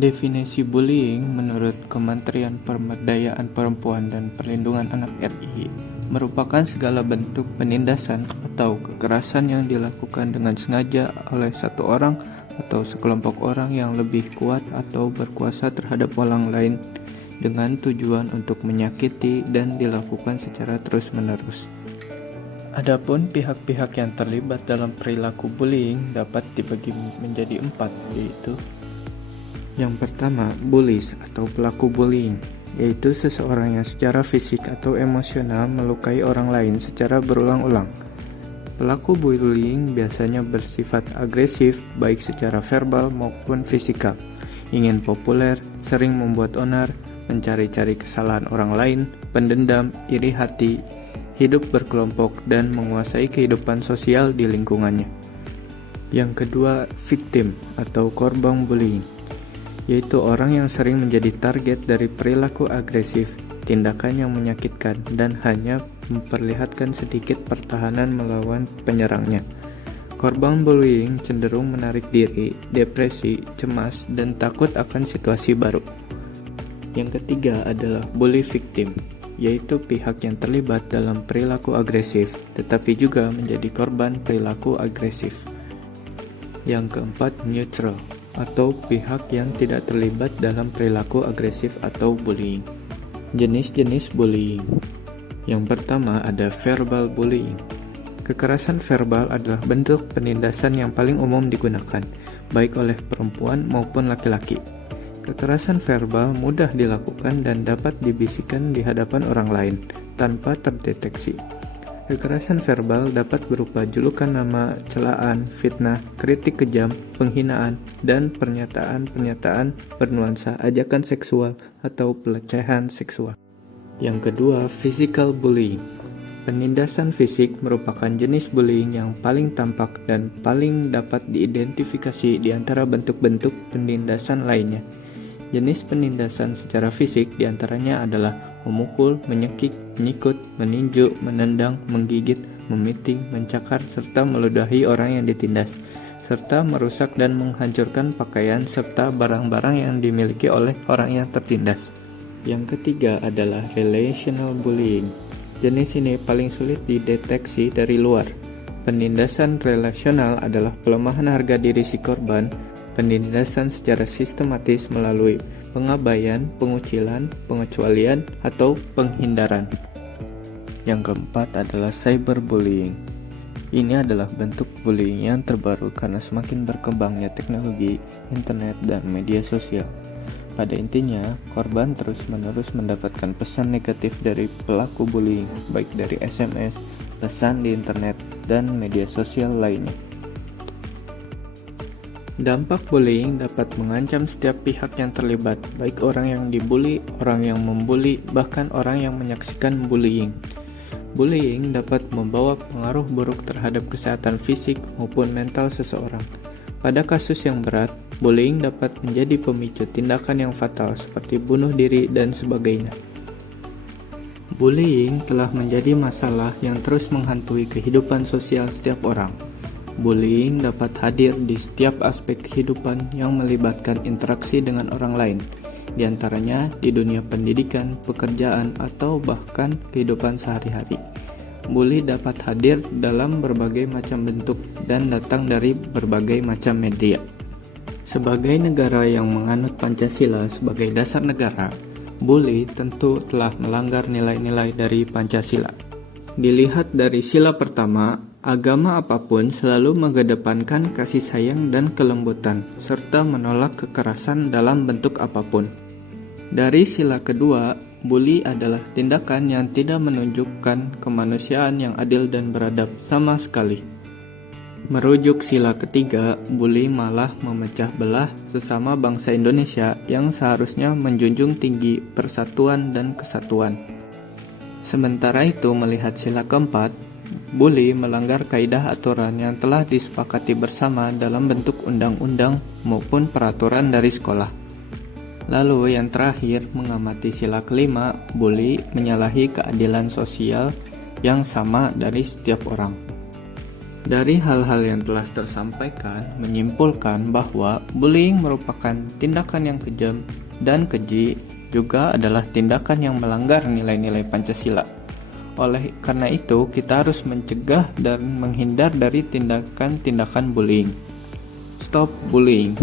Definisi bullying menurut Kementerian Pemberdayaan Perempuan dan Perlindungan Anak RI merupakan segala bentuk penindasan atau kekerasan yang dilakukan dengan sengaja oleh satu orang atau sekelompok orang yang lebih kuat atau berkuasa terhadap orang lain dengan tujuan untuk menyakiti dan dilakukan secara terus-menerus. Adapun pihak-pihak yang terlibat dalam perilaku bullying dapat dibagi menjadi 4, yaitu yang pertama, bullies atau pelaku bullying, yaitu seseorang yang secara fisik atau emosional melukai orang lain secara berulang-ulang. Pelaku bullying biasanya bersifat agresif baik secara verbal maupun fisikal, ingin populer, sering membuat onar, mencari-cari kesalahan orang lain, pendendam, iri hati, hidup berkelompok, dan menguasai kehidupan sosial di lingkungannya. Yang kedua, victim atau korban bullying, yaitu orang yang sering menjadi target dari perilaku agresif, tindakan yang menyakitkan, dan hanya memperlihatkan sedikit pertahanan melawan penyerangnya. Korban bullying cenderung menarik diri, depresi, cemas, dan takut akan situasi baru. Yang ketiga adalah bully victim, yaitu pihak yang terlibat dalam perilaku agresif, tetapi juga menjadi korban perilaku agresif. Yang keempat, neutral, atau pihak yang tidak terlibat dalam perilaku agresif atau bullying. Jenis-jenis bullying. Yang pertama ada verbal bullying. Kekerasan verbal adalah bentuk penindasan yang paling umum digunakan, baik oleh perempuan maupun laki-laki. Kekerasan verbal mudah dilakukan dan dapat dibisikkan di hadapan orang lain tanpa terdeteksi. Kekerasan verbal dapat berupa julukan nama, celaan, fitnah, kritik kejam, penghinaan, dan pernyataan-pernyataan bernuansa ajakan seksual atau pelecehan seksual. Yang kedua, physical bullying. Penindasan fisik merupakan jenis bullying yang paling tampak dan paling dapat diidentifikasi di antara bentuk-bentuk penindasan lainnya. Jenis penindasan secara fisik diantaranya adalah memukul, menyekik, menyikut, meninju, menendang, menggigit, memiting, mencakar, serta meludahi orang yang ditindas, serta merusak dan menghancurkan pakaian serta barang-barang yang dimiliki oleh orang yang tertindas. Yang ketiga adalah relational bullying. Jenis ini paling sulit dideteksi dari luar. Penindasan relasional adalah pelemahan harga diri si korban, penindasan secara sistematis melalui pengabaian, pengucilan, pengecualian, atau penghindaran. Yang keempat adalah cyberbullying. Ini adalah bentuk bullying yang terbaru karena semakin berkembangnya teknologi, internet, dan media sosial. Pada intinya, korban terus-menerus mendapatkan pesan negatif dari pelaku bullying, baik dari SMS, pesan di internet, dan media sosial lainnya. Dampak bullying dapat mengancam setiap pihak yang terlibat, baik orang yang dibully, orang yang membuli, bahkan orang yang menyaksikan bullying. Bullying dapat membawa pengaruh buruk terhadap kesehatan fisik maupun mental seseorang. Pada kasus yang berat, bullying dapat menjadi pemicu tindakan yang fatal seperti bunuh diri dan sebagainya. Bullying telah menjadi masalah yang terus menghantui kehidupan sosial setiap orang. Bullying dapat hadir di setiap aspek kehidupan yang melibatkan interaksi dengan orang lain, di antaranya di dunia pendidikan, pekerjaan, atau bahkan kehidupan sehari-hari. Bully dapat hadir dalam berbagai macam bentuk dan datang dari berbagai macam media. Sebagai negara yang menganut Pancasila sebagai dasar negara, bully tentu telah melanggar nilai-nilai dari Pancasila. Dilihat dari sila pertama, agama apapun selalu mengedepankan kasih sayang dan kelembutan, serta menolak kekerasan dalam bentuk apapun. Dari sila kedua, bully adalah tindakan yang tidak menunjukkan kemanusiaan yang adil dan beradab sama sekali. Merujuk sila ketiga, bully malah memecah belah sesama bangsa Indonesia yang seharusnya menjunjung tinggi persatuan dan kesatuan. Sementara itu, melihat sila keempat, bully melanggar kaidah aturan yang telah disepakati bersama dalam bentuk undang-undang maupun peraturan dari sekolah. Lalu yang terakhir, mengamati sila kelima, bully menyalahi keadilan sosial yang sama dari setiap orang. Dari hal-hal yang telah tersampaikan, menyimpulkan bahwa bullying merupakan tindakan yang kejam dan keji, juga adalah tindakan yang melanggar nilai-nilai Pancasila. Oleh karena itu, kita harus mencegah dan menghindar dari tindakan-tindakan bullying. Stop bullying.